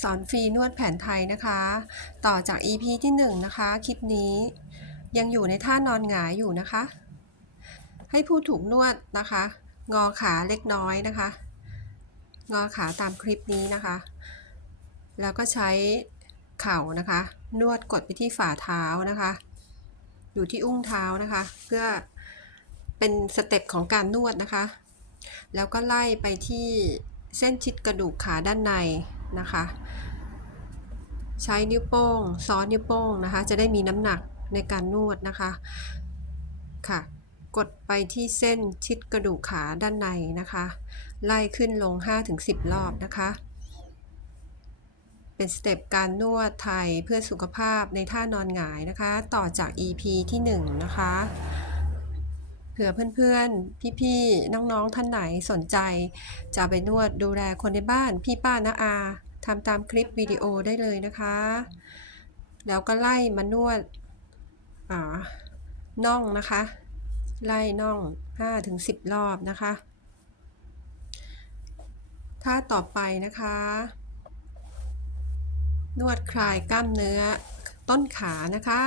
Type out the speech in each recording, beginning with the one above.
สอนฟรีนวดแผนไทยนะคะ ต่อจาก EP ที่ 1 นะคะ คลิปนี้ ยังอยู่ในท่านอนหงายอยู่นะคะ ให้ผู้ถูกนวดนะคะ งอขาเล็กน้อยนะคะ งอขาตามคลิปนี้นะคะ แล้วก็ใช้เข่านะคะ นวดกดไปที่ฝ่าเท้านะคะ อยู่ที่อุ้งเท้านะคะ เพื่อเป็นสเต็ปของการนวดนะคะ แล้วก็ไล่ไปที่เส้นชิดกระดูกขาด้านใน นะคะ ใช้นิ้วโป้งซ้อนนิ้วโป้งนะคะ จะได้มีน้ำหนักในการนวดนะคะค่ะ กดไปที่เส้นชิดกระดูกขาด้านในนะคะ ไล่ขึ้นลง 5-10 รอบนะคะ เป็นสเต็ปการนวดไทยเพื่อสุขภาพในท่านอนหงายนะคะ ต่อจาก EP ที่ 1 นะคะเผื่อเพื่อนๆ พี่ๆ น้องๆ ท่านไหนสนใจ จะไปนวดดูแลคนในบ้าน พี่ป้านาอา ทำตามคลิปวิดีโอได้เลยนะคะ แล้วก็ไล่มานวดน่องนะคะ ไล่น่อง 5-10 รอบนะคะ ท่าต่อไปนะคะ นวดคลายกล้ามเนื้อต้นขานะคะ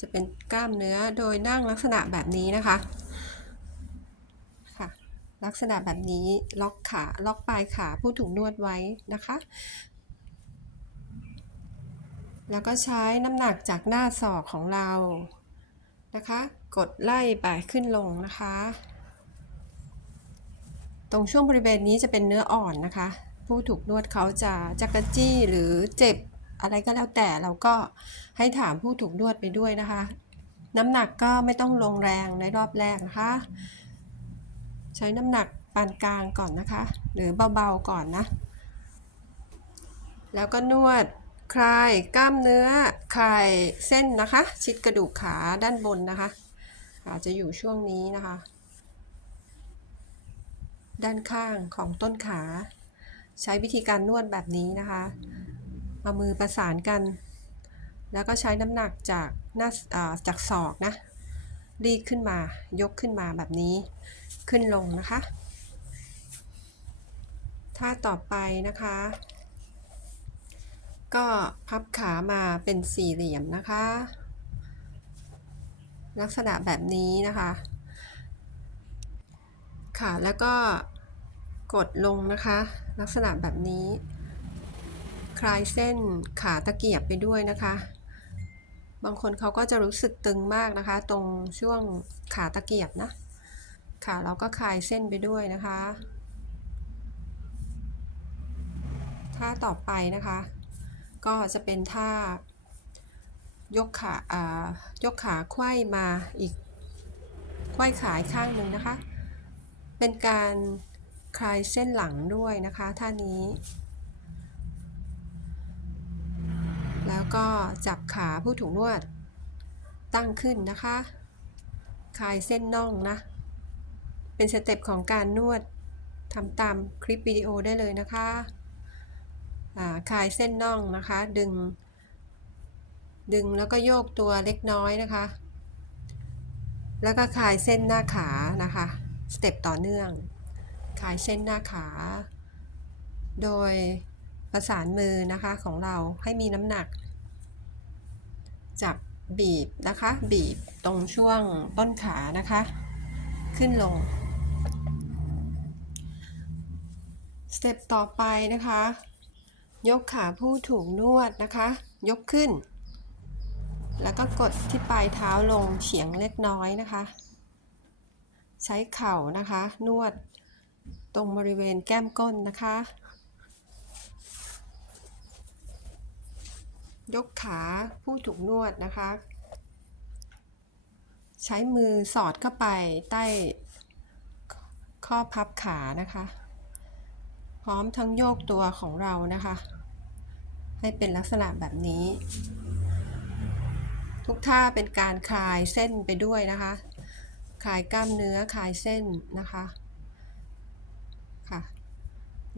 จะเป็นกล้ามเนื้อโดยนั่งลักษณะแบบนี้นะคะ ลักษณะแบบนี้ล็อกขาล็อกปลายขาผู้ถูกนวดไว้นะคะ แล้วก็ใช้น้ำหนักจากหน้าศอกของเรานะคะ กดไล่ไปขึ้นลงนะคะ ตรงช่วงบริเวณนี้จะเป็นเนื้ออ่อนนะคะ ผู้ถูกนวดเขาจะจักระจี้หรือเจ็บอะไรก็แล้วแต่เราก็ให้ถามผู้ถูกนวดไปด้วยนะคะ น้ำหนักก็ไม่ต้องลงแรงในรอบแรกนะคะ ช้น้ำหนักปานกลางก่อนนะคะ หรือเบาๆก่อนนะ แล้วก็นวดคลายกล้ามเนื้อคลายเส้นนะคะ ชิดกระดูกขาด้านบนนะคะอาจจะอยู่ช่วงนี้นะคะ ด้านข้างของต้นขา ใช้วิธีการนวดแบบนี้นะคะเอามือประสานกัน แล้วก็ใช้น้ำหนักจากหน้าจากศอกนะรีดขึ้นมายกขึ้นมาแบบนี้ ขึ้นลงนะคะ ท่าต่อไปนะคะ ก็พับขามาเป็นสี่เหลี่ยมนะคะ ลักษณะแบบนี้นะคะ ค่ะแล้วก็กดลงนะคะ ลักษณะแบบนี้ คลายเส้นขาตะเกียบไปด้วยนะคะบางคนเขาก็จะรู้สึกตึงมากนะคะ ตรงช่วงขาตะเกียบนะ ค่ะ เราก็คลายเส้นไปด้วยนะคะ ท่าต่อไปนะคะ ก็จะเป็นท่ายกขาอ่ายกขาไขว้มาอีกไขว้ขาอีกข้างหนึ่งนะคะ เป็นการคลายเส้นหลังด้วยนะคะท่านี้ แล้วก็จับขาผู้ถูกนวดตั้งขึ้นนะคะ คลายเส้นน่องนะ เป็นสเต็ปของการนวดทำตามคลิปวิดีโอได้เลยนะคะคลายเส้นน่องนะคะ ดึง ดึงแล้วก็โยกตัวเล็กน้อยนะคะ แล้วก็คลายเส้นหน้าขานะคะสเต็ปต่อเนื่องคลายเส้นหน้าขา โดยประสานมือนะคะของเราให้มีน้ำหนัก จับบีบนะคะ บีบตรงช่วงต้นขานะคะ ขึ้นลง สเต็ปต่อไปนะคะ ยกขาผู้ถูกนวดนะคะ ยกขึ้น แล้วก็กดที่ปลายเท้าลงเฉียงเล็กน้อยนะคะ ใช้เข่านะคะ นวดตรงบริเวณแก้มก้นนะคะ ยกขาผู้ถูกนวดนะคะ ใช้มือสอดเข้าไปใต้ข้อพับขานะคะ พร้อมทั้งโยกตัวของเรานะคะ ให้เป็นลักษณะแบบนี้ ทุกท่าเป็นการคลายเส้นไปด้วยนะคะ คลายกล้ามเนื้อคลายเส้นนะคะค่ะ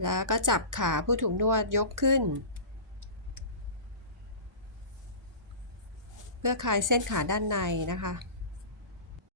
แล้วก็จับขาผู้ถูกนวดยกขึ้น เพื่อคลายเส้นขาด้านในนะคะ